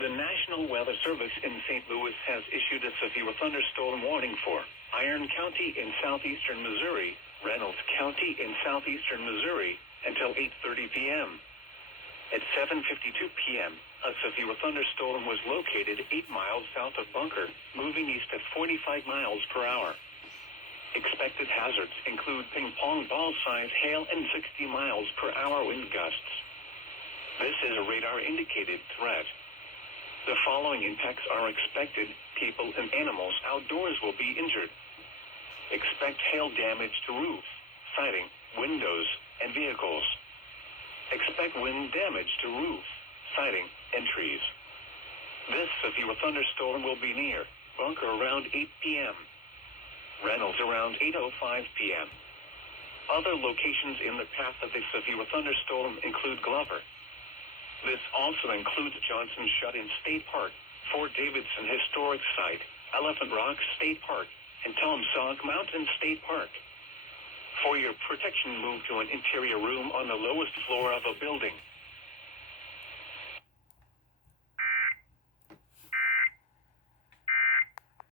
The National Weather Service in St. Louis has issued a severe thunderstorm warning for Iron County in southeastern Missouri, Reynolds County in southeastern Missouri, until 8:30 p.m. At 7:52 p.m., a severe thunderstorm was located 8 miles south of Bunker, moving east at 45 miles per hour. Expected hazards include ping-pong ball-size hail and 60 miles per hour wind gusts. This is a radar-indicated threat. The following impacts are expected. People and animals outdoors will be injured. Expect hail damage to roof, siding, windows, and vehicles. Expect wind damage to roof, siding, and trees. This severe thunderstorm will be near Bunker around 8 p.m. Reynolds around 8:05 p.m. Other locations in the path of the severe thunderstorm include Glover. This also includes Johnson Shut-in State Park, Fort Davidson Historic Site, Elephant Rock State Park, and Tom Sauk Mountain State Park. For your protection, move to an interior room on the lowest floor of a building.